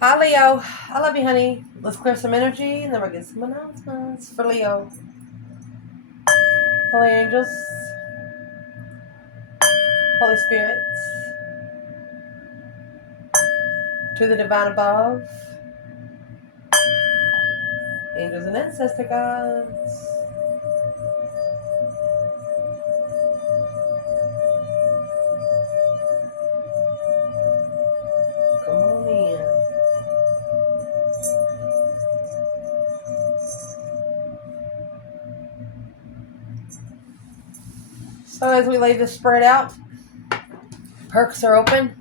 Hi, Leo. I love you, honey. Let's clear some energy and then we'll get some announcements for Leo. Holy angels, Holy spirits, to the divine above, angels and ancestor gods. Come on in. So as we lay this spread out, perks are open.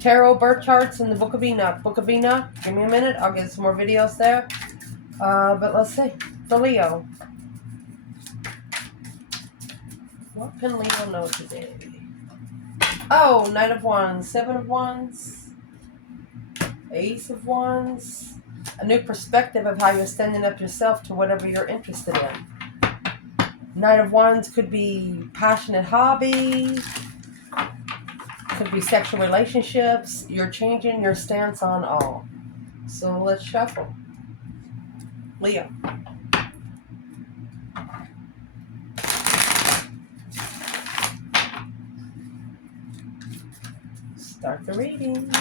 Tarot birth charts in the Book of Enoch. Book of Enoch. Give me a minute. I'll get some more videos there. But let's see. For Leo. What can Leo know today? Oh, Knight of Wands, Seven of Wands, Ace of Wands. A new perspective of how you're standing up yourself to whatever you're interested in. Knight of Wands could be passionate hobby, could be sexual relationships. You're changing your stance on all. So let's shuffle. Leo. Start the reading.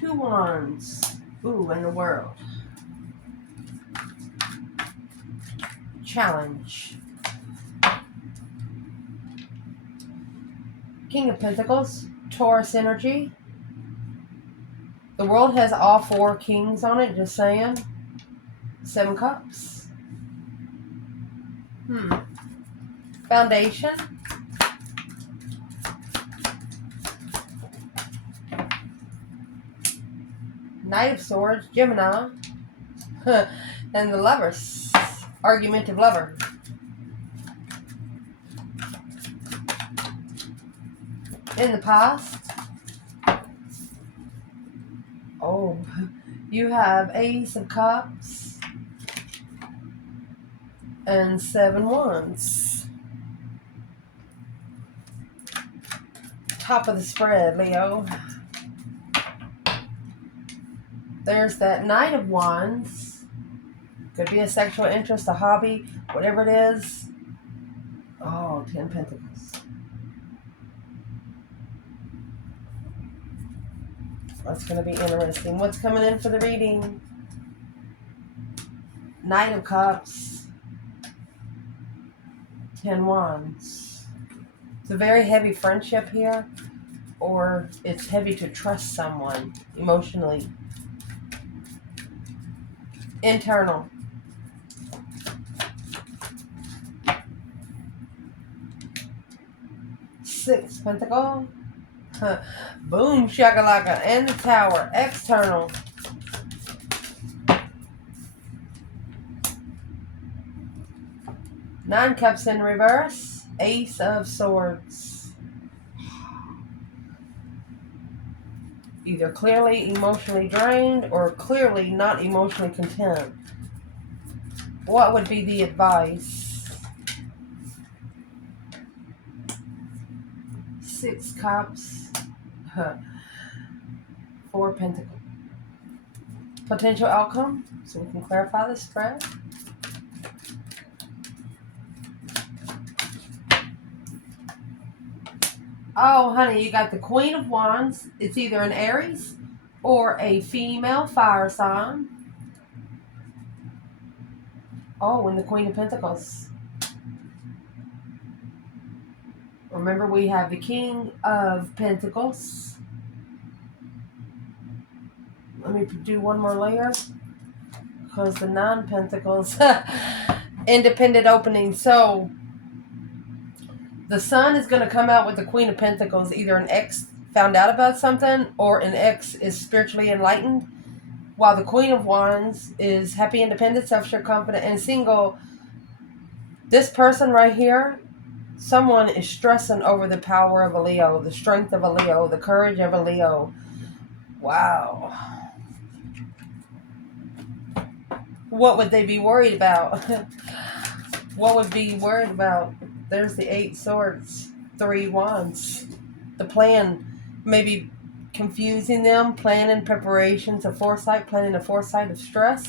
Two Wands. Ooh, in the world. Challenge. King of Pentacles. Taurus energy. The world has all four kings on it, just saying. Seven Cups. Foundation. Knight of Swords, Gemini. And the Lovers. Argumentative lover. In the past. Oh, you have Ace of Cups and Seven Wands. Top of the spread, Leo. There's that Knight of Wands. Could be a sexual interest, a hobby, whatever it is. Oh, 10 Pentacles. That's going to be interesting. What's coming in for the reading? Knight of Cups. 10 Wands. It's a very heavy friendship here. Or it's heavy to trust someone emotionally. Internal. Six Pentacle. Boom shakalaka. And the Tower. External. Nine Cups in reverse. Ace of Swords. Either clearly emotionally drained or clearly not emotionally content. What would be the advice? Six Cups. Four Pentacles. Potential outcome, so we can clarify the spread. Oh, honey, you got the Queen of Wands. It's either an Aries or a female fire sign. Oh, and the Queen of Pentacles. Remember, we have the King of Pentacles. Let me do one more layer. Because the Nine Pentacles. Independent opening. So, the Sun is going to come out with the Queen of Pentacles. Either an ex found out about something or an ex is spiritually enlightened. While the Queen of Wands is happy, independent, self-sure, confident, and single. This person right here, someone is stressing over the power of a Leo, the strength of a Leo, the courage of a Leo. Wow. What would they be worried about? What would be worried about? There's the Eight Swords, Three Wands. The plan, maybe confusing them, planning preparations of foresight, planning a foresight of stress.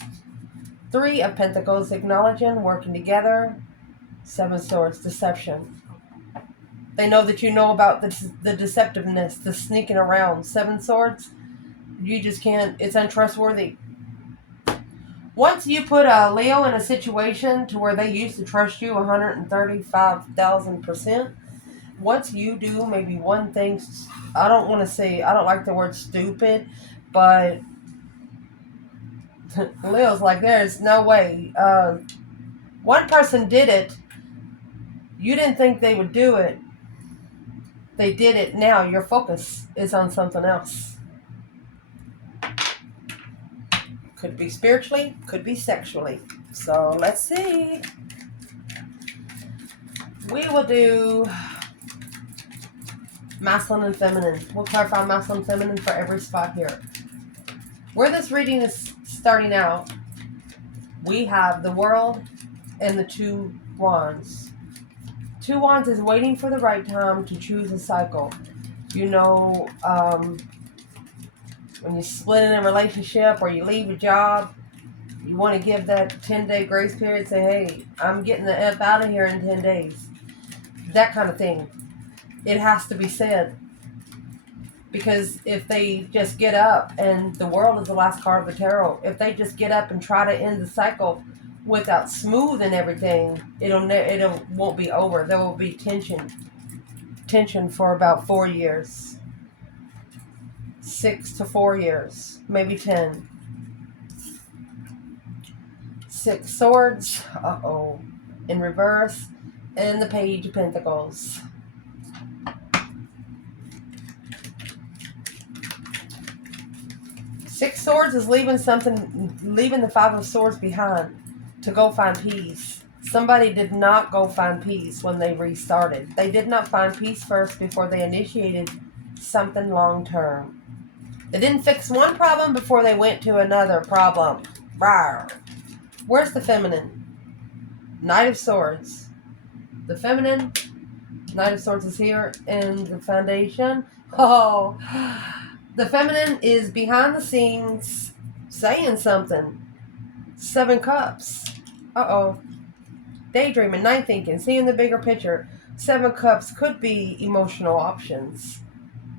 3 of Pentacles, acknowledging, working together. 7 Swords, deception. They know that you know about the deceptiveness, the sneaking around. 7 Swords, you just can't, it's untrustworthy. Once you put a Leo in a situation to where they used to trust you 135,000%, once you do maybe one thing, I don't want to say, I don't like the word stupid, but Leo's like, there's no way. One person did it. You didn't think they would do it. They did it. Now your focus is on something else. Could be spiritually, could be sexually. So let's see. We will do masculine and feminine. We'll clarify masculine and feminine for every spot here. Where this reading is starting out, we have the World and the 2 Wands. 2 Wands is waiting for the right time to choose a cycle. You know, when you split in a relationship or you leave a job, you want to give that 10-day grace period. Say, hey, I'm getting the F out of here in 10 days. That kind of thing. It has to be said. Because if they just get up, and the World is the last card of the Tarot, if they just get up and try to end the cycle without smoothing everything, it won't be over. There will be tension for about 4 years. 6 to 4 years, maybe 10. 6 Swords, in reverse, and the Page of Pentacles. 6 Swords is leaving the 5 of Swords behind to go find peace. Somebody did not go find peace when they restarted. They did not find peace first before they initiated something long term. They didn't fix one problem before they went to another problem. Rawr. Where's the feminine? Knight of Swords. The feminine Knight of Swords is here in the foundation. Oh, the feminine is behind the scenes saying something. 7 Cups. Daydreaming, night thinking, seeing the bigger picture. 7 Cups could be emotional options.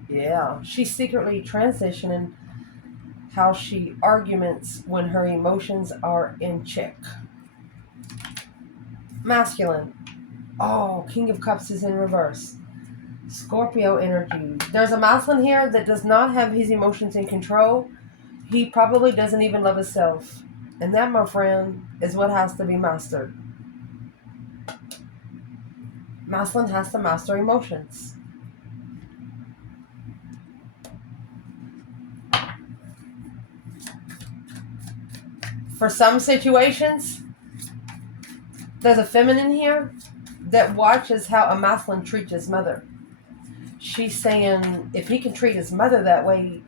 Yeah, she's secretly transitioning how she arguments when her emotions are in check. Masculine. King of Cups is in reverse. Scorpio energy. There's a masculine here that does not have his emotions in control. He probably doesn't even love himself. And that, my friend, is what has to be mastered. Masculine has to master emotions. For some situations, there's a feminine here that watches how a masculine treats his mother. She's saying if he can treat his mother that way,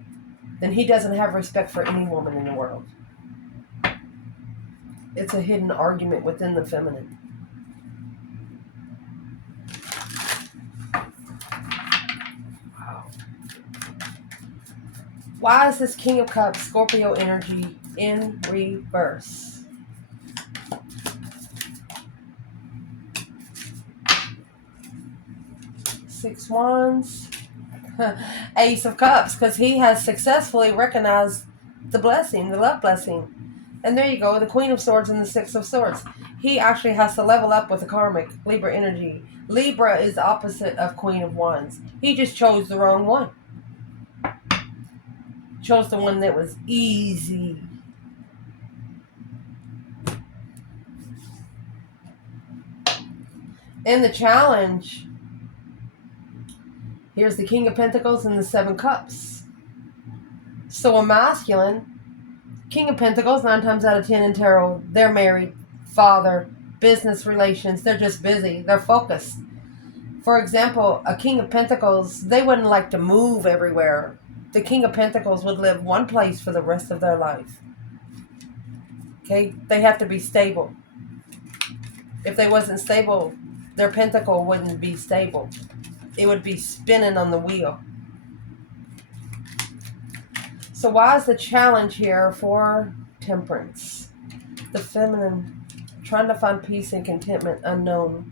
then he doesn't have respect for any woman in the world. It's a hidden argument within the feminine. Wow. Why is this King of Cups, Scorpio energy, in reverse? Six Wands. Ace of Cups, because he has successfully recognized the blessing, the love blessing. And there you go, the Queen of Swords and the 6 of Swords. He actually has to level up with the karmic, Libra energy. Libra is the opposite of Queen of Wands. He just chose the wrong one. Chose the one that was easy. In the challenge, here's the King of Pentacles and the 7 Cups. So a masculine, King of Pentacles, 9 times out of 10 in tarot, they're married, father, business relations, they're just busy, they're focused. For example, a King of Pentacles, they wouldn't like to move everywhere. The King of Pentacles would live one place for the rest of their life. Okay? They have to be stable. If they wasn't stable, their pentacle wouldn't be stable. It would be spinning on the wheel. So why is the challenge here for Temperance? The feminine, trying to find peace and contentment, unknown.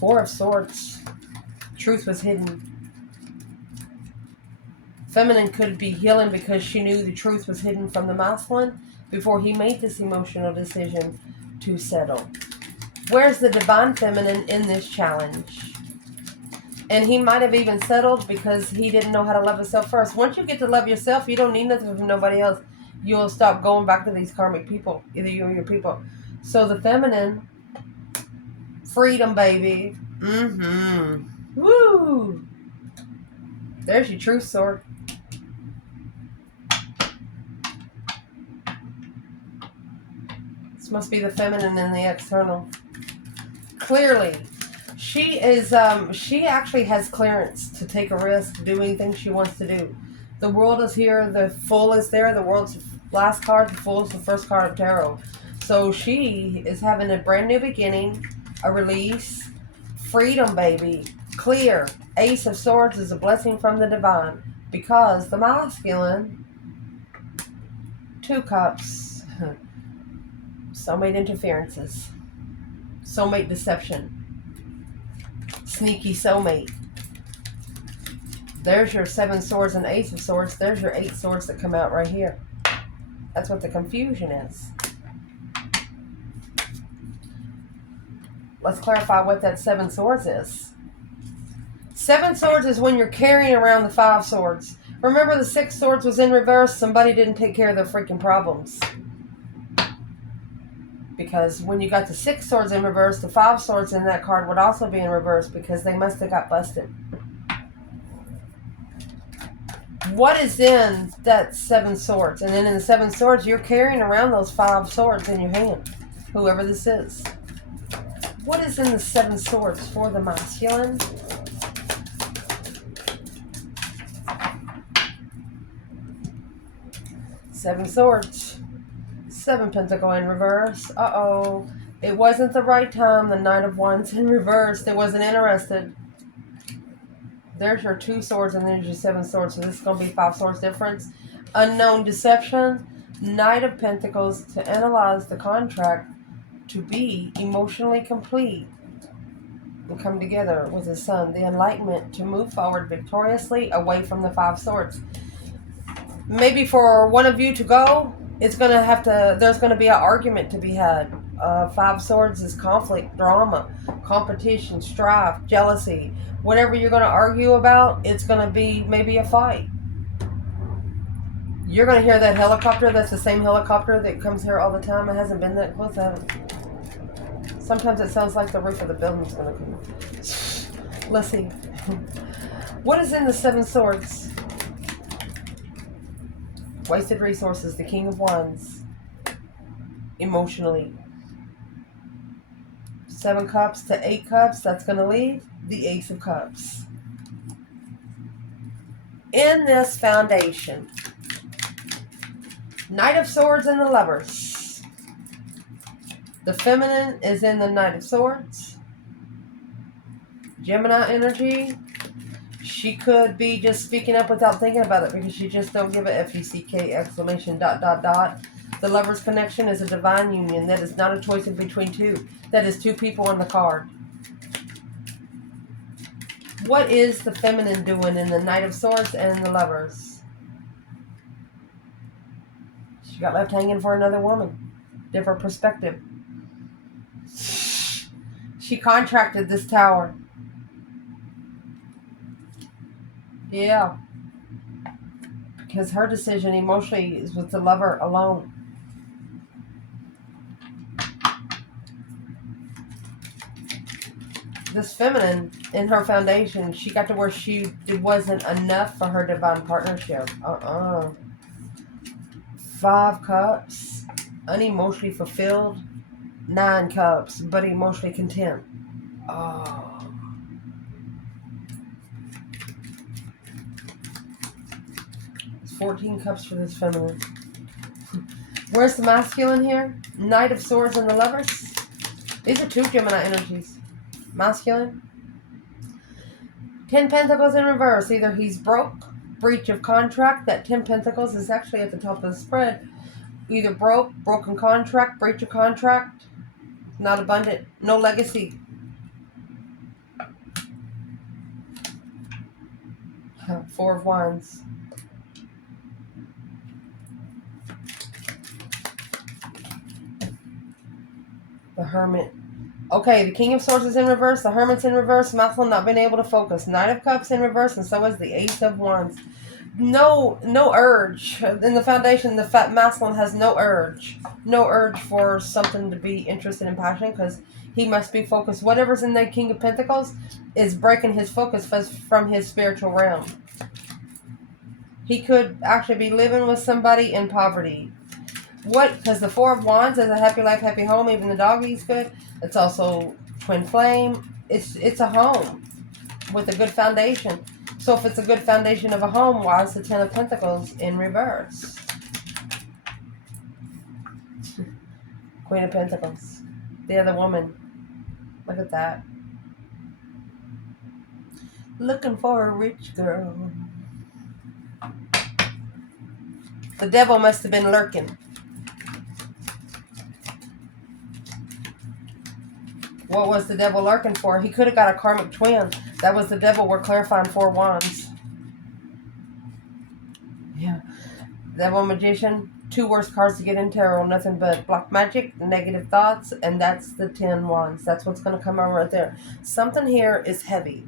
Four of Swords. Truth was hidden. Feminine could be healing because she knew the truth was hidden from the masculine before he made this emotional decision to settle. Where's the divine feminine in this challenge? And he might have even settled because he didn't know how to love himself first. Once you get to love yourself, you don't need nothing from nobody else. You'll stop going back to these karmic people, either you or your people. So the feminine, freedom, baby. Woo! There's your truth sword. This must be the feminine in the external. Clearly, she is. She actually has clearance to take a risk, do anything she wants to do. The world is here. The Fool is there. The world's the last card. The Fool is the first card of Tarot. So she is having a brand new beginning, a release, freedom, baby. Clear. Ace of Swords is a blessing from the divine because the masculine, Two Cups, soulmate interferences, soulmate deception, sneaky soulmate. There's your Seven Swords and Ace of Swords. There's your Eight Swords that come out right here. That's what the confusion is. Let's clarify what that Seven Swords is. Seven Swords is when you're carrying around the Five Swords. Remember the Six Swords was in reverse? Somebody didn't take care of their freaking problems. Because when you got the Six Swords in reverse, the Five Swords in that card would also be in reverse because they must have got busted. What is in that Seven Swords? And then in the Seven Swords, you're carrying around those Five Swords in your hand. Whoever this is. What is in the Seven Swords for the masculine? Seven Swords. Seven Pentacle in reverse. Uh-oh. It wasn't the right time. The Knight of Wands in reverse. They wasn't interested. There's your Two Swords and there's your Seven Swords. So this is going to be Five Swords difference. Unknown deception. Knight of Pentacles to analyze the contract to be emotionally complete and come together with the Sun. The enlightenment to move forward victoriously away from the Five Swords. Maybe for one of you to go, it's going to have to, there's going to be an argument to be had. Five Swords is conflict, drama, competition, strife, jealousy. Whatever you're going to argue about, it's going to be maybe a fight. You're going to hear that helicopter. That's the same helicopter that comes here all the time. It hasn't been that close. Sometimes it sounds like the roof of the building's going to come. Let's see. What is in the Seven Swords? Wasted resources. The King of Wands. Emotionally. Seven Cups to Eight Cups. That's going to leave the Ace of Cups. In this foundation. Knight of Swords and the Lovers. The feminine is in the Knight of Swords. Gemini energy. She could be just speaking up without thinking about it because she just don't give a F-U-C-K exclamation ... The Lover's connection is a divine union. That is not a choice in between two. That is two people on the card. What is the feminine doing in the Knight of Swords and the Lovers? She got left hanging for another woman. Different perspective. She contracted this tower. Yeah. Because her decision emotionally is with the lover alone. This feminine, in her foundation, she got to where it wasn't enough for her divine partnership. Five Cups, unemotionally fulfilled. 9 Cups, but emotionally content. Oh. It's 14 Cups for this feminine. Where's the masculine here? Knight of Swords and the Lovers. These are two Gemini energies. Masculine. 10 Pentacles in reverse. Either he's broke breach of contract. That 10 Pentacles is actually at the top of the spread. Either broken contract, breach of contract, not abundant, no legacy. Four of Wands. The Hermit. Okay, the King of Swords is in reverse, the Hermit's in reverse, Masculine not being able to focus. Knight of Cups in reverse, and so is the Ace of Wands. No urge. In the foundation, the fat masculine has no urge. No urge for something to be interested in passion, because he must be focused. Whatever's in the King of Pentacles is breaking his focus from his spiritual realm. He could actually be living with somebody in poverty. What? Because the Four of Wands is a happy life, happy home. Even the doggy's good. It's also twin flame. It's a home with a good foundation. So if it's a good foundation of a home, why is the Ten of Pentacles in reverse? Queen of Pentacles. The other woman. Look at that. Looking for a rich girl. The devil must have been lurking. What was the devil lurking for? He could have got a karmic twin. That was the devil. We're clarifying Four Wands. Yeah. Devil, Magician. Two worst cards to get in tarot. Nothing but black magic, negative thoughts, and that's the 10 Wands. That's what's going to come out right there. Something here is heavy.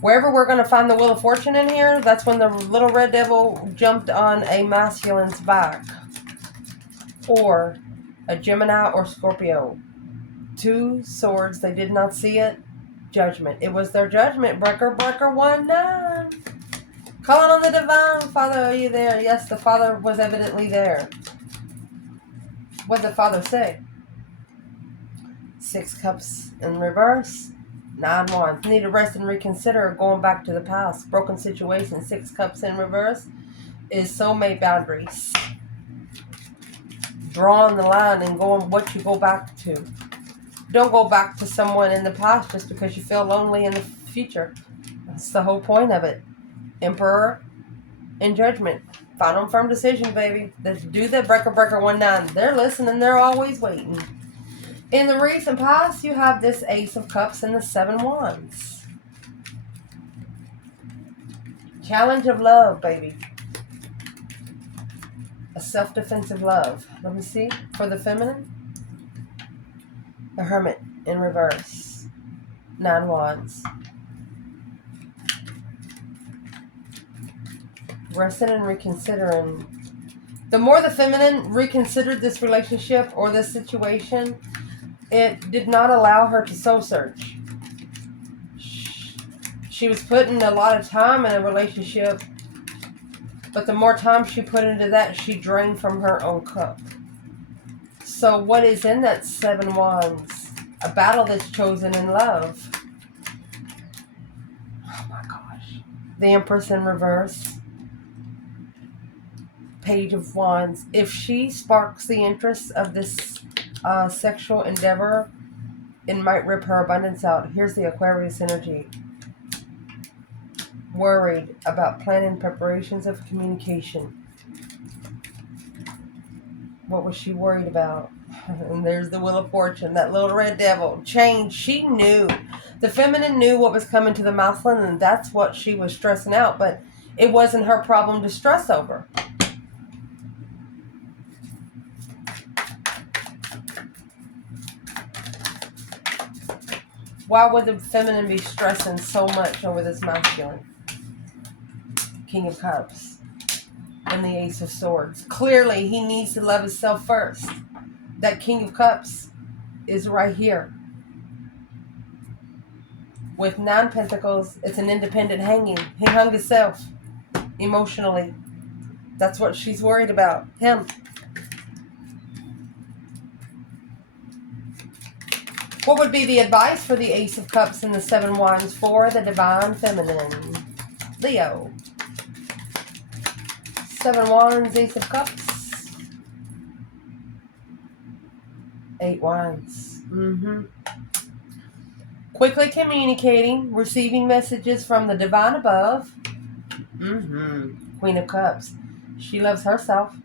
Wherever we're going to find the Wheel of Fortune in here, that's when the little red devil jumped on a masculine's back. Or a Gemini or Scorpio. Two swords. They did not see it. Judgment. It was their judgment. Breaker 1-9. Calling on the divine. Father, are you there? Yes, the Father was evidently there. What did the Father say? 6 Cups in reverse. 9 Wands. Need to rest and reconsider going back to the past. Broken situation. 6 Cups in reverse is soulmate boundaries. Drawing the line and going what you go back to. Don't go back to someone in the past just because you feel lonely in the future. That's the whole point of it. Emperor and Judgment. Final firm decision, baby. Let's do the Breaker 1-9. They're listening. They're always waiting. In the recent past, you have this Ace of Cups and the 7 Wands. Challenge of love, baby. A self-defensive love. Let me see. For the feminine. The Hermit in reverse. 9 Wands. Resting and reconsidering. The more the feminine reconsidered this relationship or this situation, it did not allow her to soul search. She was putting a lot of time in a relationship, but the more time she put into that, she drained from her own cup. So what is in that 7 Wands? A battle that's chosen in love. Oh my gosh. The Empress in reverse. Page of Wands. If she sparks the interest of this sexual endeavor, it might rip her abundance out. Here's the Aquarius energy. Worried about planning preparations of communication. What was she worried about? And there's the Wheel of Fortune, that little red devil. Change. She knew. The feminine knew what was coming to the masculine, and that's what she was stressing out, but it wasn't her problem to stress over. Why would the feminine be stressing so much over this masculine? King of Cups and the Ace of Swords. Clearly, he needs to love himself first. That King of Cups is right here. With 9 Pentacles, it's an independent hanging. He hung himself emotionally. That's what she's worried about. Him. What would be the advice for the Ace of Cups and the 7 Wands for the Divine Feminine? Leo. 7 Wands, Ace of Cups. 8 Wands. Quickly communicating, receiving messages from the divine above. Queen of Cups. She loves herself.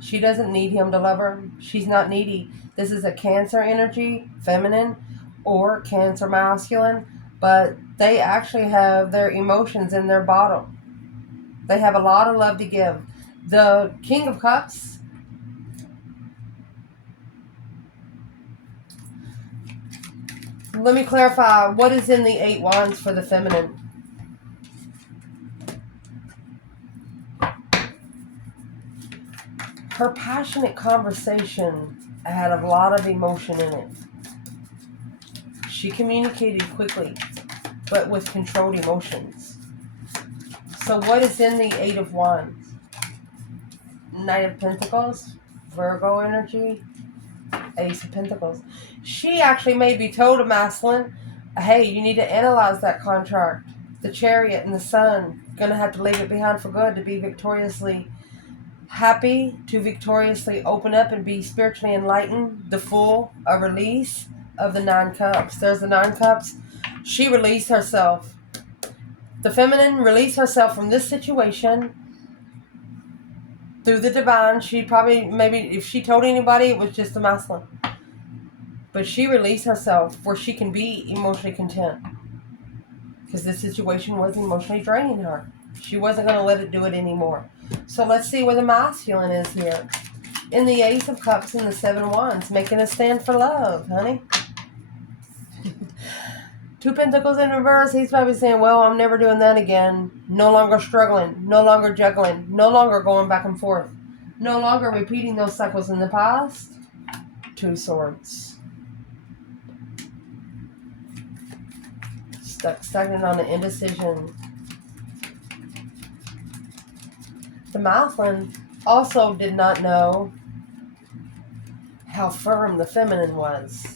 She doesn't need him to love her. She's not needy. This is a Cancer energy, feminine, or Cancer masculine, but they actually have their emotions in their bottle. They have a lot of love to give. The King of Cups. Let me clarify. What is in the 8 Wands for the feminine? Her passionate conversation had a lot of emotion in it. She communicated quickly, but with controlled emotions. So what is in the 8 of Wands? Knight of Pentacles, Virgo energy, Ace of Pentacles. She actually may be told to masculine, hey, you need to analyze that contract. The Chariot and the Sun, gonna have to leave it behind for good to be victoriously happy, to victoriously open up and be spiritually enlightened. The Fool, a release of the 9 Cups. There's the 9 Cups. She released herself. The feminine released herself from this situation through the divine. She probably, maybe if she told anybody, it was just the masculine. But she released herself where she can be emotionally content. Because this situation was emotionally draining her. She wasn't going to let it do it anymore. So let's see where the masculine is here. In the Ace of Cups and the 7 Wands, making a stand for love, honey. 2 Pentacles in reverse. He's probably saying, well, I'm never doing that again. No longer struggling. No longer juggling. No longer going back and forth. No longer repeating those cycles in the past. 2 Swords. Stuck stagnant on an indecision. The masculine also did not know how firm the feminine was.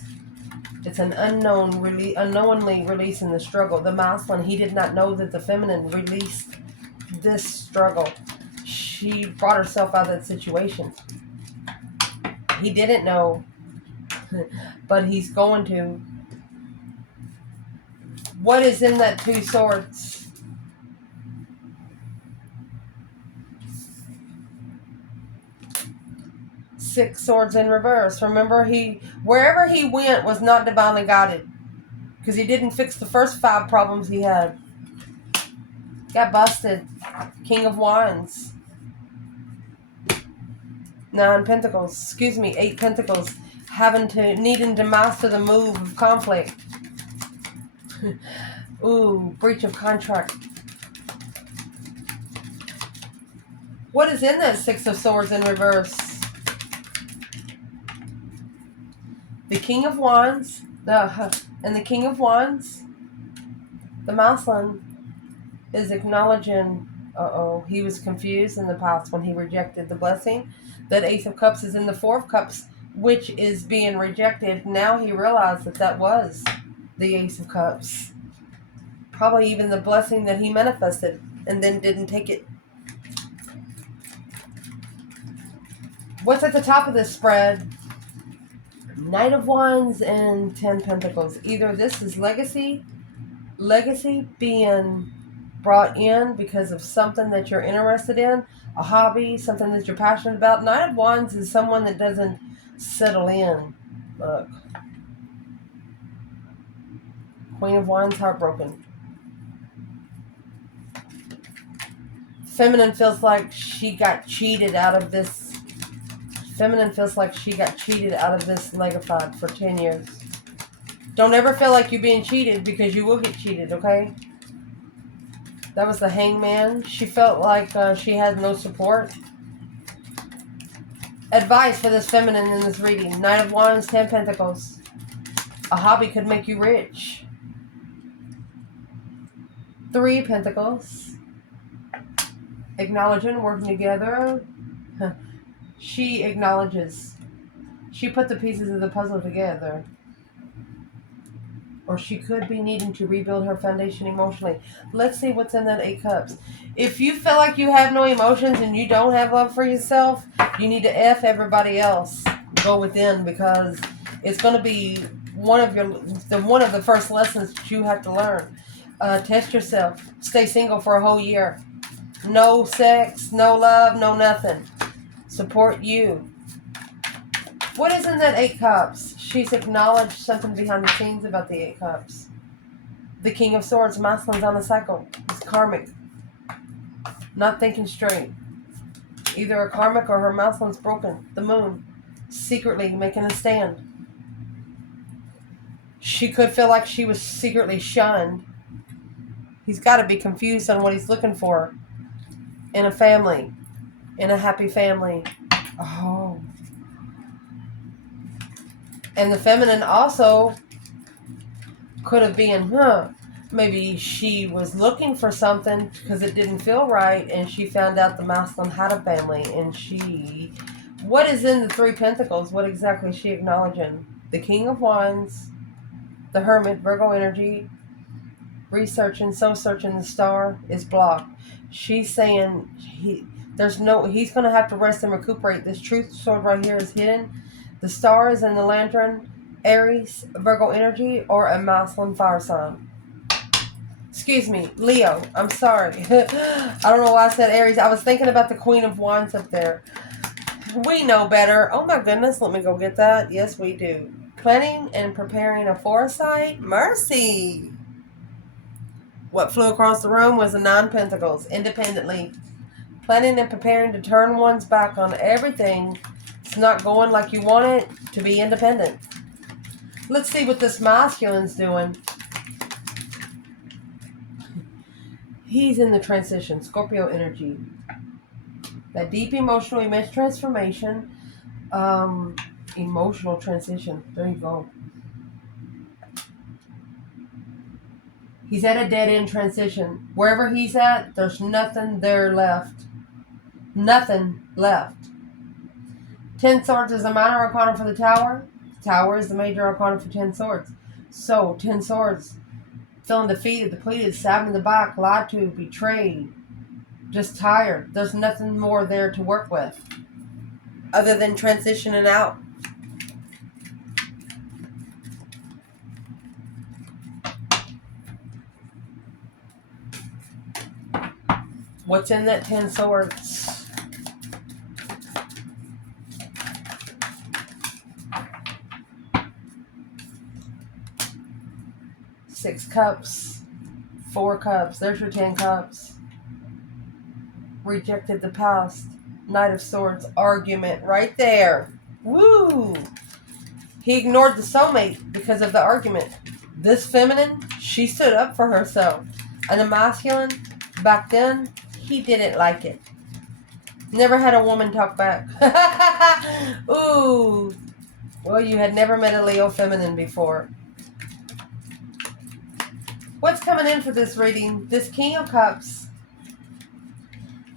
It's an unknowingly releasing the struggle. The masculine, he did not know that the feminine released this struggle. She brought herself out of that situation. He didn't know, but he's going to. What is in that 2 Swords? Six Swords in reverse. Remember, wherever he went was not divinely guided. Because he didn't fix the first 5 problems he had. Got busted. King of Wands. 9 Pentacles. 8 Pentacles. Needing to master the move of conflict. Ooh, breach of contract. What is in that 6 of Swords in reverse? The King of Wands, and the King of Wands, the masculine is acknowledging, he was confused in the past when he rejected the blessing. That Ace of Cups is in the 4 of Cups, which is being rejected. Now he realized that was the Ace of Cups. Probably even the blessing that he manifested and then didn't take it. What's at the top of this spread? Knight of Wands and 10 Pentacles. Either this is legacy being brought in because of something that you're interested in, a hobby, something that you're passionate about. Knight of Wands is someone that doesn't settle in. Look. Queen of Wands, heartbroken. Feminine feels like she got cheated out of this. Feminine feels like she got cheated out of this legafied for 10 years. Don't ever feel like you're being cheated, because you will get cheated, okay? That was the Hangman. She felt like she had no support. Advice for this feminine in this reading. Knight of Wands, 10 Pentacles. A hobby could make you rich. 3 Pentacles. Acknowledging, working together. She acknowledges. She put the pieces of the puzzle together. Or she could be needing to rebuild her foundation emotionally. Let's see what's in that 8 Cups. If you feel like you have no emotions and you don't have love for yourself, you need to F everybody else. Go within, because it's going to be one of the first lessons that you have to learn. Test yourself. Stay single for a whole year. No sex, no love, no nothing. Support you. What is in that 8 cups? She's acknowledged something behind the scenes about the 8 cups. The King of Swords, masculine's on the cycle. It's karmic. Not thinking straight. Either a karmic or her masculine's broken. The moon. Secretly making a stand. She could feel like she was secretly shunned. He's got to be confused on what he's looking for. In a family. In a happy family. Oh. And the feminine also could have been, maybe she was looking for something because it didn't feel right, and she found out the masculine had a family, and she... What is in the 3 Pentacles? What exactly is she acknowledging? The King of Wands, the Hermit, Virgo energy, researching, soul searching, the Star is blocked. She's saying he's going to have to rest and recuperate. This Truth sword right here is hidden. The Star is in the Lantern, Aries, Virgo energy, or a masculine fire sign. Excuse me, Leo. I'm sorry. I don't know why I said Aries. I was thinking about the Queen of Wands up there. We know better. Oh my goodness, let me go get that. Yes, we do. Planning and preparing a foresight. Mercy. What flew across the room was the 9 Pentacles. Independently. Planning and preparing to turn one's back on everything. It's not going like you want it, to be independent. Let's see what this masculine's doing. He's in the transition. Scorpio energy. That deep emotional image transformation. Emotional transition. There you go. He's at a dead-end transition. Wherever he's at, there's nothing there left. Nothing left. 10 Swords is a minor arcana for the Tower. Tower is the major arcana for 10 Swords. So, 10 Swords. Feeling defeated, depleted, stabbed in the back, lied to, betrayed. Just tired. There's nothing more there to work with. Other than transitioning out. What's in that 10 Swords? Six Cups. 4 Cups. There's your 10 Cups. Rejected the past. Knight of Swords. Argument right there. Woo! He ignored the soulmate because of the argument. This feminine, she stood up for herself. And the masculine, back then, he didn't like it. Never had a woman talk back. Ooh. Well, you had never met a Leo feminine before. What's coming in for this reading? This King of Cups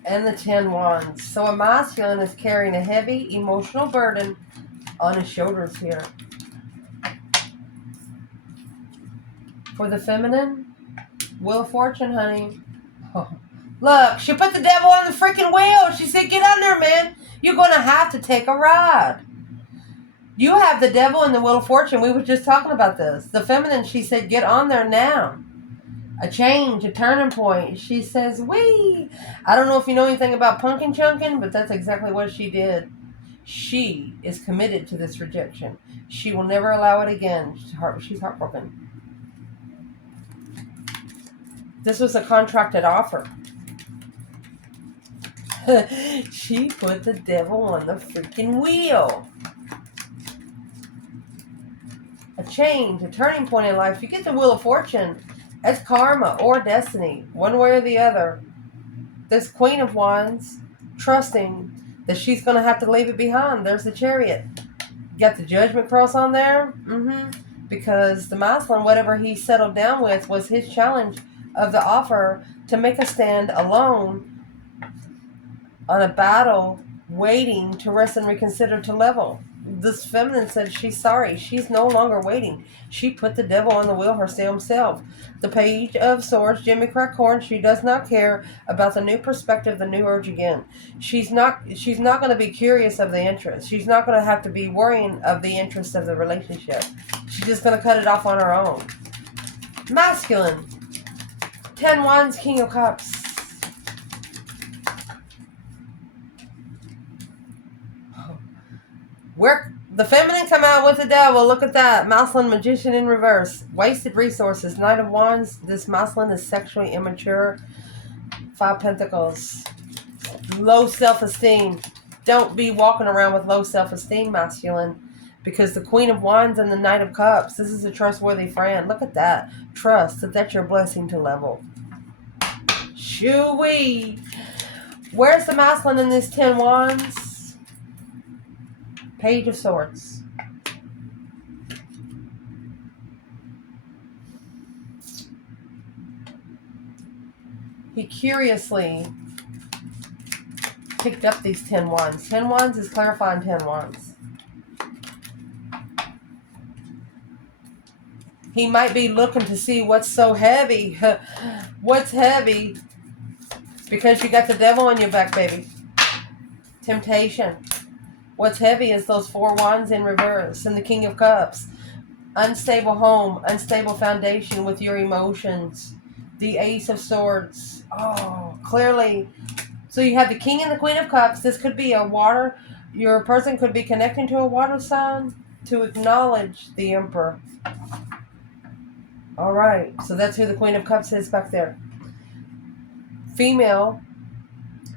and the 10 Wands. So a masculine is carrying a heavy emotional burden on his shoulders here. For the feminine, Wheel of Fortune, honey. Oh. Look, she put the devil on the freaking wheel. She said, get on there, man. You're going to have to take a ride. You have the devil in the Wheel of Fortune. We were just talking about this. The feminine, she said, get on there now. A change, a turning point. She says, wee. I don't know if you know anything about punkin' chunkin', but that's exactly what she did. She is committed to this rejection. She will never allow it again. She's heartbroken. This was a contracted offer. She put the devil on the freaking wheel. A change, a turning point in life. You get the Wheel of Fortune. It's karma or destiny, one way or the other. This Queen of Wands, trusting that she's going to have to leave it behind. There's the Chariot. Got the Judgment cross on there. Because the masculine, whatever he settled down with, was his challenge of the offer to make a stand alone on a battle, waiting to rest and reconsider to level. This feminine said she's sorry. She's no longer waiting. She put the devil on the wheel herself. The Page of Swords, Jimmy Crackhorn, she does not care about the new perspective, the new urge again. She's not going to be curious of the interest. She's not going to have to be worrying of the interest of the relationship. She's just going to cut it off on her own. Masculine. 10 Wands, King of Cups. Where the feminine come out with the devil. Look at that. Masculine, Magician in reverse. Wasted resources. Knight of Wands. This masculine is sexually immature. 5 Pentacles. Low self-esteem. Don't be walking around with low self-esteem, masculine. Because the Queen of Wands and the Knight of Cups. This is a trustworthy friend. Look at that. Trust that that's your blessing to level. Shoo-wee. Where's the masculine in this 10 Wands? Page of Swords. He curiously picked up these 10 Wands. 10 Wands is clarifying 10 Wands. He might be looking to see what's so heavy. What's heavy? Because you got the devil on your back, baby. Temptation. What's heavy is those 4 Wands in reverse and the King of Cups. Unstable home, unstable foundation with your emotions. The Ace of Swords. Oh, clearly. So you have the King and the Queen of Cups. This could be a water. Your person could be connecting to a water sign to acknowledge the Emperor. All right. So that's who the Queen of Cups is back there. Female,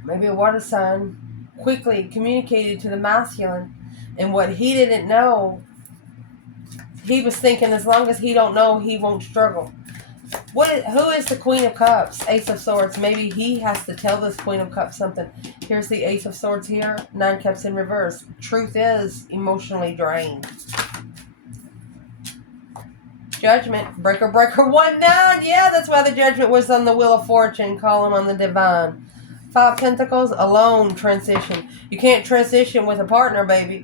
maybe a water sign, quickly communicated to the masculine, and what he didn't know, he was thinking as long as he don't know, he won't struggle. Who is the Queen of Cups? Ace of Swords. Maybe he has to tell this Queen of Cups something. Here's the Ace of Swords here. 9 Cups in reverse. Truth is emotionally drained. Judgment. Breaker, breaker. 1-9. Yeah, that's why the Judgment was on the Wheel of Fortune. Calling on the Divine. 5 Pentacles. Alone transition. You can't transition with a partner, baby.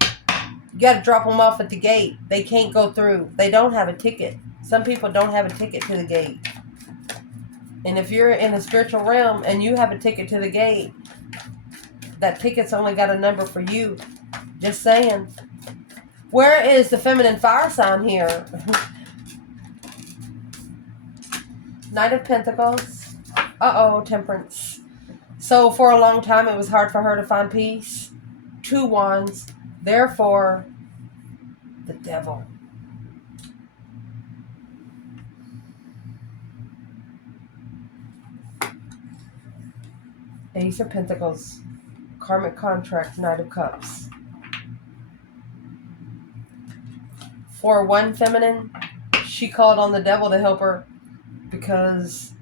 You got to drop them off at the gate. They can't go through. They don't have a ticket. Some people don't have a ticket to the gate. And if you're in the spiritual realm and you have a ticket to the gate, that ticket's only got a number for you. Just saying. Where is the feminine fire sign here? Knight of Pentacles. Uh-oh, Temperance. So for a long time it was hard for her to find peace. 2 Wands. Therefore, the Devil. Ace of Pentacles. Karmic contract. Knight of Cups. For one feminine, she called on the devil to help her because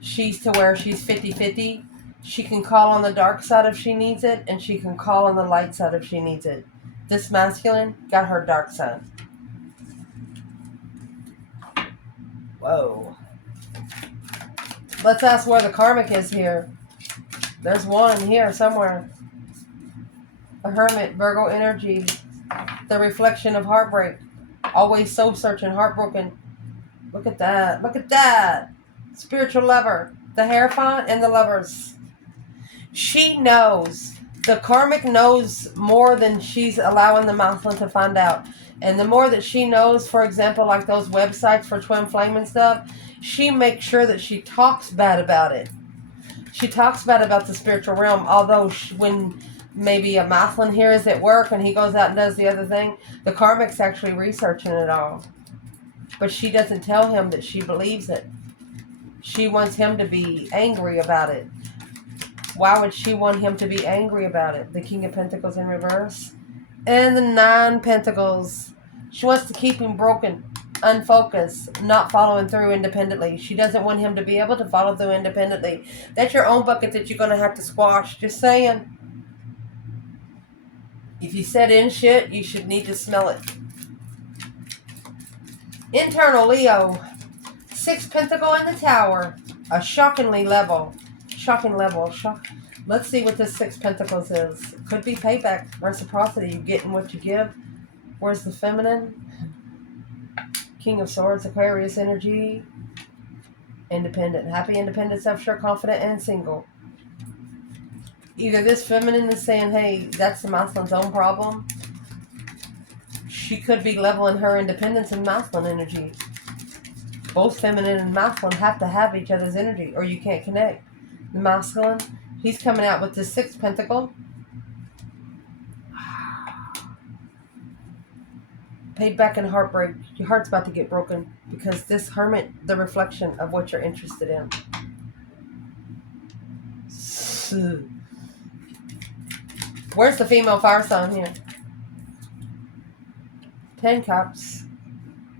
she's to where she's 50-50. She can call on the dark side if she needs it, and she can call on the light side if she needs it. This masculine got her dark side. Whoa. Let's ask where the karmic is here. There's one here somewhere. A hermit, Virgo energy. The reflection of heartbreak. Always soul searching, heartbroken. Look at that. Look at that. Spiritual lover. The Hierophant and the Lovers. She knows. The karmic knows more than she's allowing the masculine to find out. And the more that she knows, for example, like those websites for twin flame and stuff, she makes sure that she talks bad about it. She talks bad about the spiritual realm, although when maybe a masculine here is at work and he goes out and does the other thing, the karmic's actually researching it all. But she doesn't tell him that she believes it. She wants him to be angry about it. Why would she want him to be angry about it? The King of Pentacles in reverse. And the 9 Pentacles. She wants to keep him broken, unfocused, not following through independently. She doesn't want him to be able to follow through independently. That's your own bucket that you're going to have to squash. Just saying. If you set in shit, you should need to smell it. Internal Leo. 6 Pentacle in the Tower. A shockingly level. Shocking level. Let's see what this 6 Pentacles is. Could be payback. Reciprocity. You getting what you give. Where's the feminine? King of Swords. Aquarius energy. Independent. Happy, independent, self-sure, confident, and single. Either this feminine is saying, hey, that's the masculine's own problem. She could be leveling her independence and masculine energy. Both feminine and masculine have to have each other's energy, or you can't connect. The masculine, he's coming out with the 6th pentacle. Paid back in heartbreak. Your heart's about to get broken because this hermit, the reflection of what you're interested in. Where's the female fire sign here? 10 cups,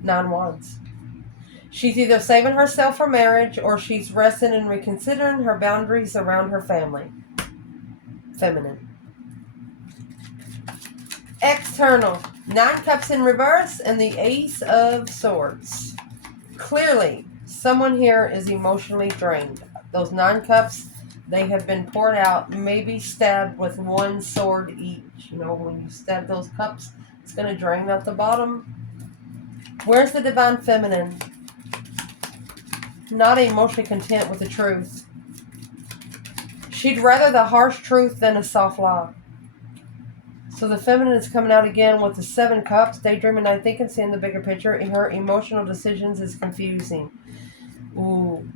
9 wands. She's either saving herself for marriage or she's resting and reconsidering her boundaries around her family. Feminine. External. 9 cups in reverse and the Ace of Swords. Clearly, someone here is emotionally drained. Those 9 cups, they have been poured out, maybe stabbed with 1 sword each. You know, when you stab those cups, it's going to drain out the bottom. Where's the divine feminine? Not emotionally content with the truth. She'd rather the harsh truth than a soft lie. So the feminine is coming out again with the 7 cups, daydreaming, I think, and seeing the bigger picture. And her emotional decisions is confusing. Ooh.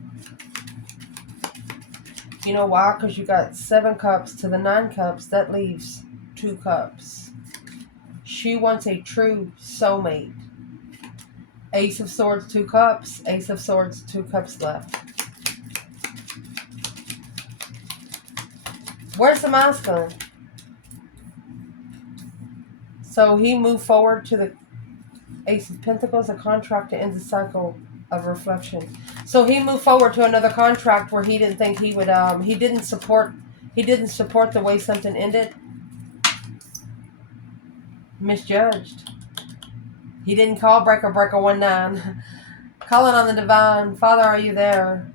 You know why? Because you got 7 cups to the 9 cups. That leaves 2 cups. She wants a true soulmate. Ace of Swords, 2 cups. Ace of Swords, 2 cups left. Where's the masculine? So he moved forward to the Ace of Pentacles, a contract to end the cycle of reflection. So he moved forward to another contract where he didn't think he would, he didn't support the way something ended. Misjudged. He didn't call breaker 19. Calling on the divine. Father, are you there?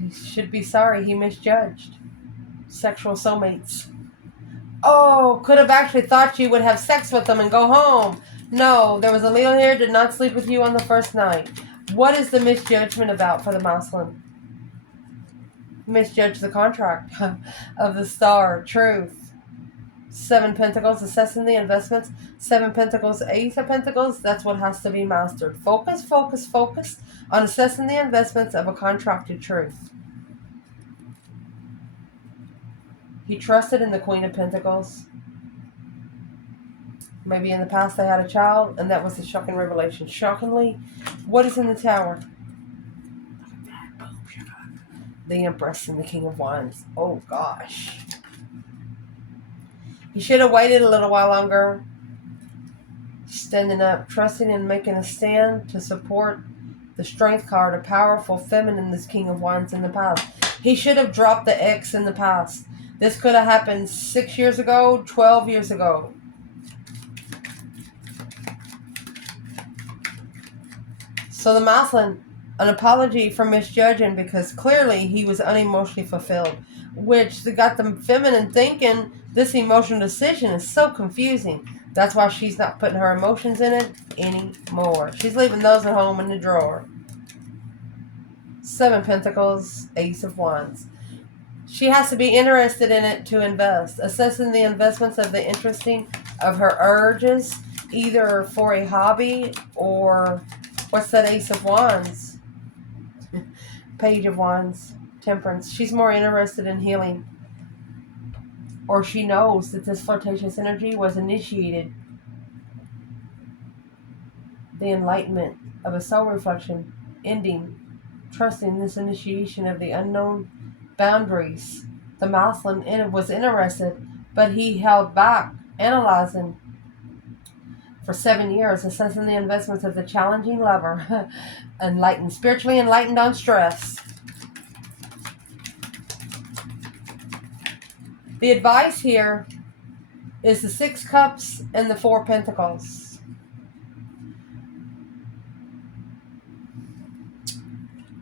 He should be sorry. He misjudged. Sexual soulmates. Oh, could have actually thought you would have sex with them and go home. No, there was a Leo here, did not sleep with you on the first night. What is the misjudgment about for the masculine? Misjudge the contract of the star. Truth. 7 Pentacles, assessing the investments. 7 Pentacles, Ace of Pentacles. That's what has to be mastered. Focus, focus, focus on assessing the investments of a contracted truth. He trusted in the Queen of Pentacles. Maybe in the past they had a child, and that was the shocking revelation. Shockingly, what is in the Tower? The Empress and the King of Wands. Oh, gosh. He should have waited a little while longer. Standing up, trusting and making a stand to support the Strength card, a powerful feminine, this King of Wands in the past. He should have dropped the X in the past. This could have happened 6 years ago, 12 years ago. So the masculine, an apology for misjudging because clearly he was unemotionally fulfilled, which got the feminine thinking this emotional decision is so confusing. That's why she's not putting her emotions in it anymore. She's leaving those at home in the drawer. 7 Pentacles, Ace of Wands. She has to be interested in it to invest. Assessing the investments of the interesting of her urges, either for a hobby or what's that Ace of Wands? Page of Wands, Temperance. She's more interested in healing. Or she knows that this flirtatious energy was initiated. The enlightenment of a soul reflection, ending, trusting this initiation of the unknown boundaries. The masculine was interested, but he held back, analyzing for 7 years, assessing the investments of the challenging lover, enlightened, spiritually enlightened on stress. The advice here is the 6 Cups and the 4 Pentacles.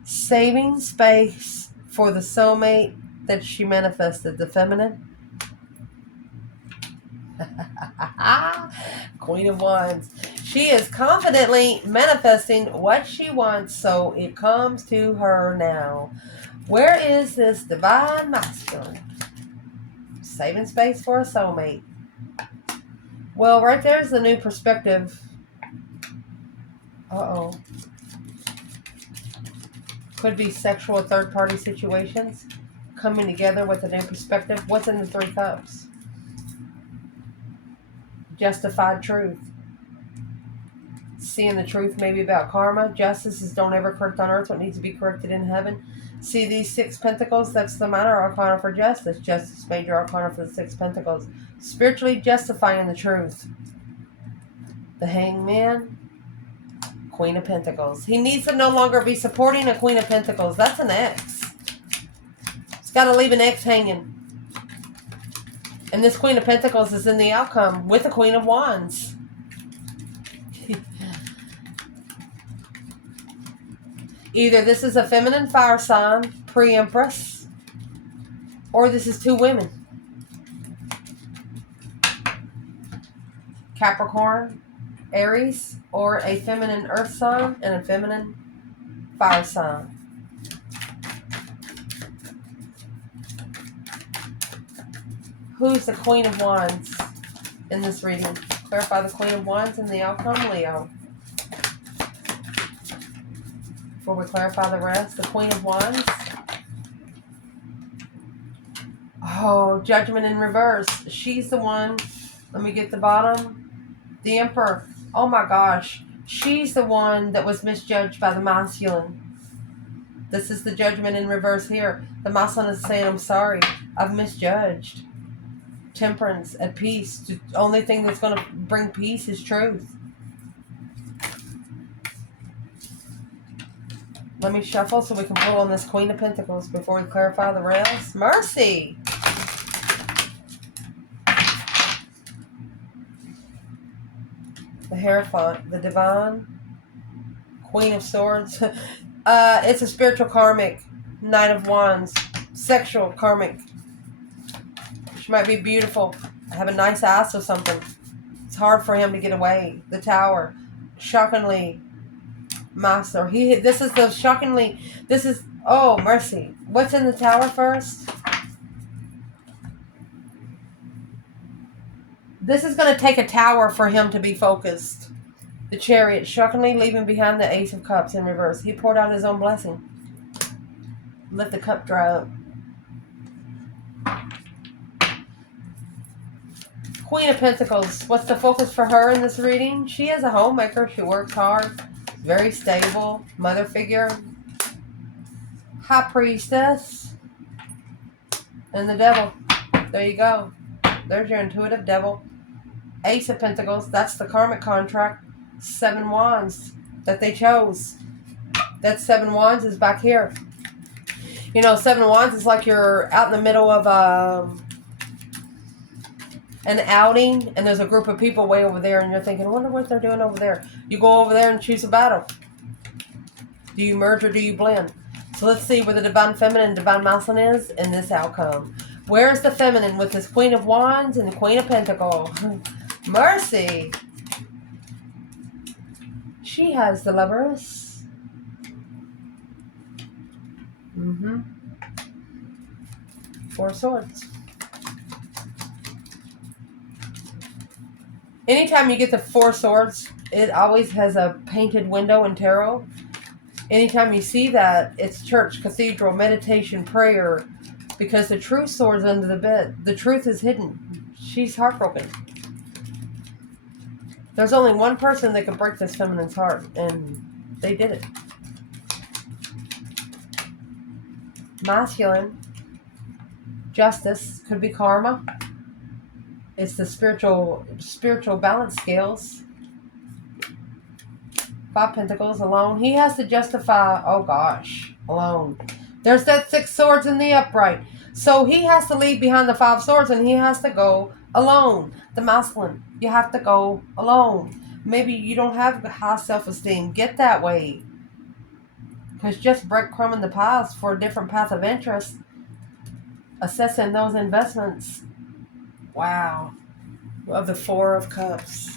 Saving space for the soulmate that she manifested, the feminine. Queen of Wands. She is confidently manifesting what she wants, so it comes to her now. Where is this divine masculine? Saving space for a soulmate. Well, right there's the new perspective. Uh-oh. Could be sexual third-party situations coming together with a new perspective. What's in the Three Cups? Justified truth. Seeing the truth maybe about karma. Justice is don't ever correct on earth what needs to be corrected in heaven. See these 6 pentacles? That's the minor arcana for justice. Justice, major arcana for the 6 pentacles. Spiritually justifying the truth. The Hangman. Queen of Pentacles. He needs to no longer be supporting a Queen of Pentacles. That's an ex. He's got to leave an ex hanging. And this Queen of Pentacles is in the outcome with the Queen of Wands. Either this is a feminine fire sign, pre-empress, or this is 2 women. Capricorn, Aries, or a feminine earth sign and a feminine fire sign. Who's the Queen of Wands in this reading? Clarify the Queen of Wands in the outcome, Leo. Before we clarify the rest, the Queen of Wands. Oh, Judgment in reverse. She's the one. Let me get the bottom. The Emperor. Oh my gosh. She's the one that was misjudged by the masculine. This is the Judgment in reverse here. The masculine is saying, I'm sorry. I've misjudged. Temperance, at peace. The only thing that's going to bring peace is truth. Let me shuffle so we can pull on this Queen of Pentacles before we clarify the rest. Mercy! The Hierophant, the Divine, Queen of Swords. It's a spiritual karmic. Knight of Wands. Sexual karmic. She might be beautiful. Have a nice ass or something. It's hard for him to get away. The Tower. Shockingly master. This is the shockingly. This is. Oh, mercy. What's in the Tower first? This is going to take a tower for him to be focused. The Chariot, shockingly leaving behind the Ace of Cups in reverse. He poured out his own blessing. Let the cup dry up. Queen of Pentacles. What's the focus for her in this reading? She is a homemaker. She works hard. Very stable. Mother figure. High Priestess. And the Devil. There you go. There's your intuitive Devil. Ace of Pentacles. That's the karmic contract. 7 Wands that they chose. That 7 Wands is back here. You know, 7 Wands is like you're out in the middle of an outing, and there's a group of people way over there, and you're thinking, I wonder what they're doing over there. You go over there and choose a battle. Do you merge or do you blend? So let's see where the Divine Feminine and Divine Masculine is in this outcome. Where's the Feminine with this Queen of Wands and the Queen of Pentacles? Mercy! She has the Lovers. Mm-hmm. 4 Swords. Anytime you get the 4 Swords, it always has a painted window in Taroh. Anytime you see that, it's church, cathedral, meditation, prayer. Because the true sword's under the bed. The truth is hidden. She's heartbroken. There's only one person that can break this feminine's heart. And they did it. Masculine. Justice. Could be karma. It's the spiritual balance scales. 5 Pentacles alone. He has to justify, oh gosh, alone. There's that 6 Swords in the upright. So he has to leave behind the 5 Swords and he has to go alone. The masculine, you have to go alone. Maybe you don't have high self-esteem. Get that way. Because just breadcrumbing the paths for a different path of interest, assessing those investments. Wow. Of the 4 of Cups.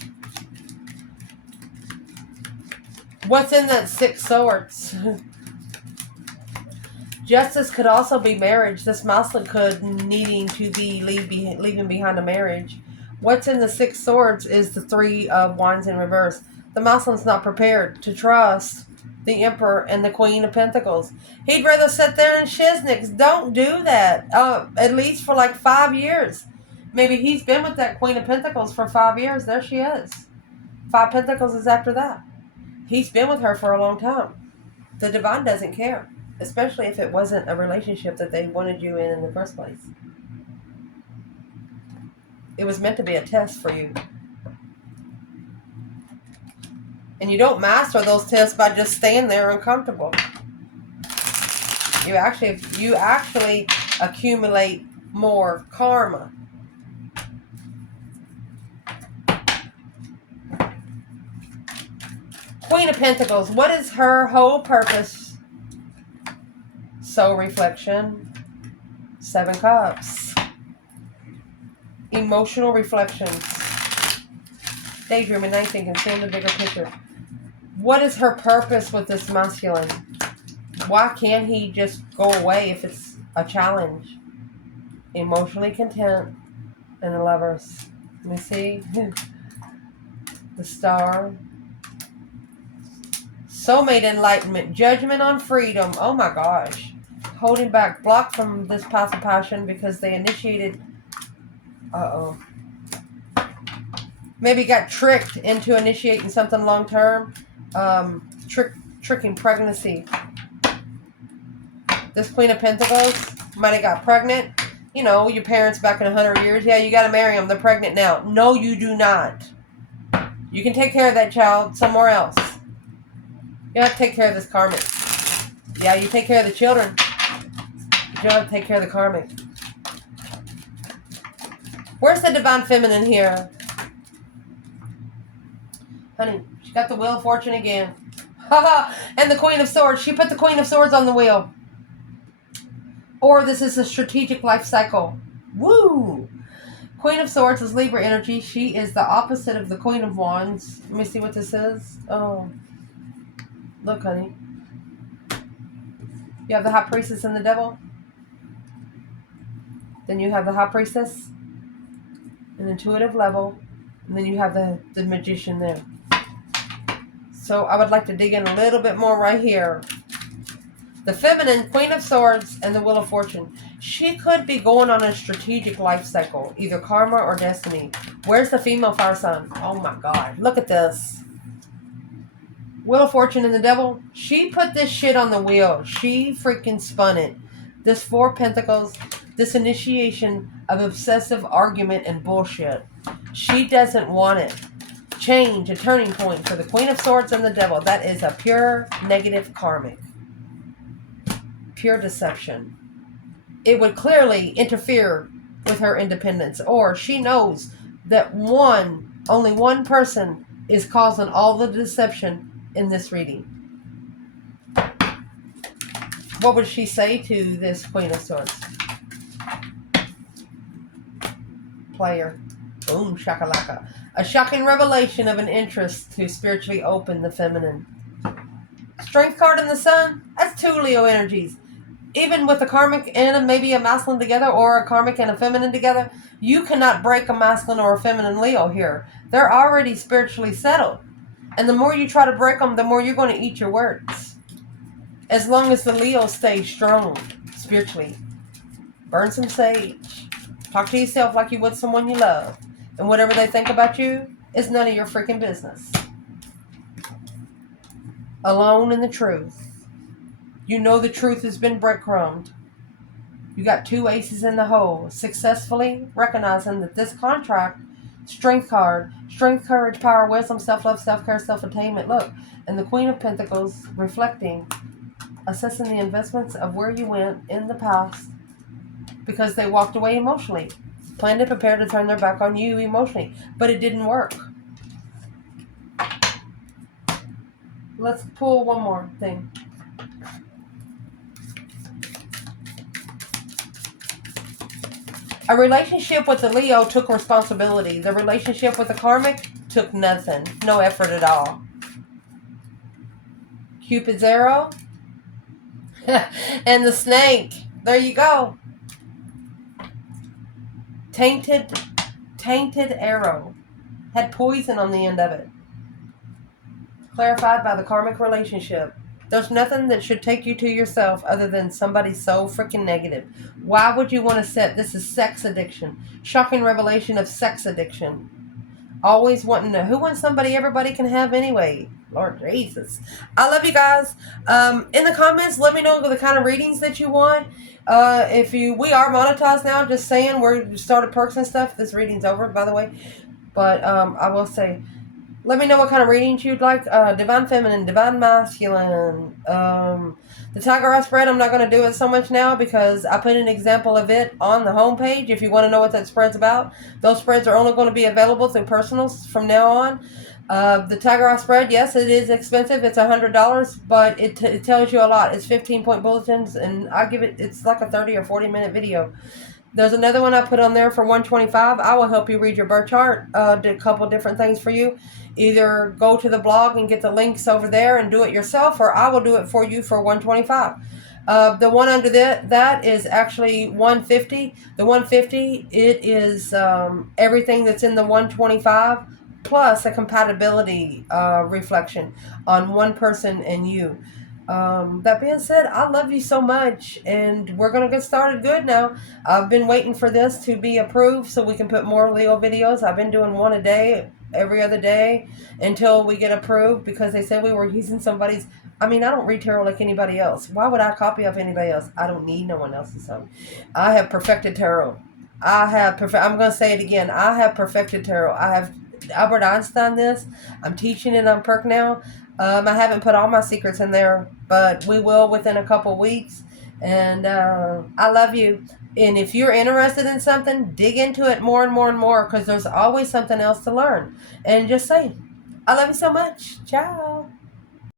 What's in that 6 Swords? Justice could also be marriage. This masculine could needing to be leaving behind a marriage. What's in the Six Swords is the Three of Wands in reverse. The masculine's not prepared to trust the Emperor and the Queen of Pentacles. He'd rather sit there and shiznix. Don't do that. At least for like 5 years. Maybe he's been with that Queen of Pentacles for 5 years. There she is. 5 Pentacles is after that. He's been with her for a long time. The Divine doesn't care. Especially if it wasn't a relationship that they wanted you in the first place. It was meant to be a test for you. And you don't master those tests by just staying there uncomfortable. You actually accumulate more karma. Queen of Pentacles, what is her whole purpose? Soul reflection. 7 Cups. Emotional reflections. Daydreaming, night thinking, seeing the bigger picture. What is her purpose with this masculine? Why can't he just go away if it's a challenge? Emotionally content. And the Lovers. Let me see. The Star. Soulmate enlightenment. Judgment on freedom. Oh my gosh. Holding back. Blocked from this path of passion because they initiated... Uh-oh. Maybe got tricked into initiating something long-term. Tricking pregnancy. This Queen of Pentacles might have got pregnant. You know, your parents back in 100 years. Yeah, you got to marry them. They're pregnant now. No, you do not. You can take care of that child somewhere else. You don't have to take care of this karmic. Yeah, you take care of the children. You don't have to take care of the karmic. Where's the Divine Feminine here? Honey, she got the Wheel of Fortune again. Haha! And the Queen of Swords. She put the Queen of Swords on the wheel. Or this is a strategic life cycle. Woo! Queen of Swords is Libra energy. She is the opposite of the Queen of Wands. Let me see what this is. Oh. Look, honey. You have the High Priestess and the Devil. Then you have the High Priestess. An intuitive level. And then you have the Magician there. So I would like to dig in a little bit more right here. The Feminine, Queen of Swords, and the Wheel of Fortune. She could be going on a strategic life cycle. Either karma or destiny. Where's the female fire sign? Oh my God. Look at this. Wheel of Fortune and the Devil. She put this shit on the wheel. She freaking spun it. This 4 Pentacles. This initiation of obsessive argument and bullshit. She doesn't want it. Change, a turning point for the Queen of Swords and the Devil. That is a pure negative karmic. Pure deception. It would clearly interfere with her independence. Or she knows that only one person is causing all the deception in this reading. What would she say to this Queen of Swords? Player. Boom, shakalaka. A shocking revelation of an interest to spiritually open the feminine. Strength card in the Sun. That's 2 Leo energies. Even with a karmic and maybe a masculine together, or a karmic and a feminine together, you cannot break a masculine or a feminine Leo here. They're already spiritually settled. And the more you try to break them, the more you're going to eat your words. As long as the Leo stays strong spiritually. Burn some sage. Talk to yourself like you would someone you love. And whatever they think about you is none of your freaking business. Alone in the truth. You know the truth has been breadcrumbed. You got 2 aces in the hole. Successfully recognizing that this contract, strength card, strength, courage, power, wisdom, self-love, self-care, self-attainment. Look, and the Queen of Pentacles reflecting, assessing the investments of where you went in the past because they walked away emotionally. Planned and prepared to turn their back on you emotionally. But it didn't work. Let's pull one more thing. A relationship with the Leo took responsibility. The relationship with the karmic took nothing. No effort at all. Cupid's arrow. And the snake. There you go. Tainted arrow. Had poison on the end of it. Clarified by the karmic relationship. There's nothing that should take you to yourself other than somebody so freaking negative. Why would you want to set? This is sex addiction. Shocking revelation of sex addiction. Always wanting to. Who wants somebody everybody can have anyway? Lord Jesus. I love you guys. In the comments, let me know the kind of readings that you want. We are monetized now, just saying. We're started perks and stuff. This reading's over, by the way. But I will say, let me know what kind of readings you'd like. Divine Feminine, Divine Masculine. The Tiger Eye spread, I'm not going to do it so much now because I put an example of it on the homepage if you want to know what that spread's about. Those spreads are only going to be available through personals from now on. The Tiger Eye spread, yes, it is expensive. It's $100, but it tells you a lot. It's 15-point bulletins, and it's like a 30 or 40-minute video. There's another one I put on there for $125. I will help you read your birth chart. Did a couple different things for you. Either go to the blog and get the links over there and do it yourself, or I will do it for you for $125. The one under that is actually $150. The $150, it is everything that's in the $125 plus a compatibility reflection on one person and you. That being said, I love you so much, and we're going to get started good now. I've been waiting for this to be approved so we can put more Leo videos. I've been doing one a day, every other day, until we get approved, because they said we were using somebody's... I mean, I don't read tarot like anybody else. Why would I copy off anybody else? I don't need no one else's own. I have perfected tarot. I'm going to say it again. I have perfected tarot. I have Albert Einstein this. I'm teaching it on Perk now. I haven't put all my secrets in there, but we will within a couple weeks. And I love you. And if you're interested in something, dig into it more and more and more, because there's always something else to learn. And just say, I love you so much. Ciao.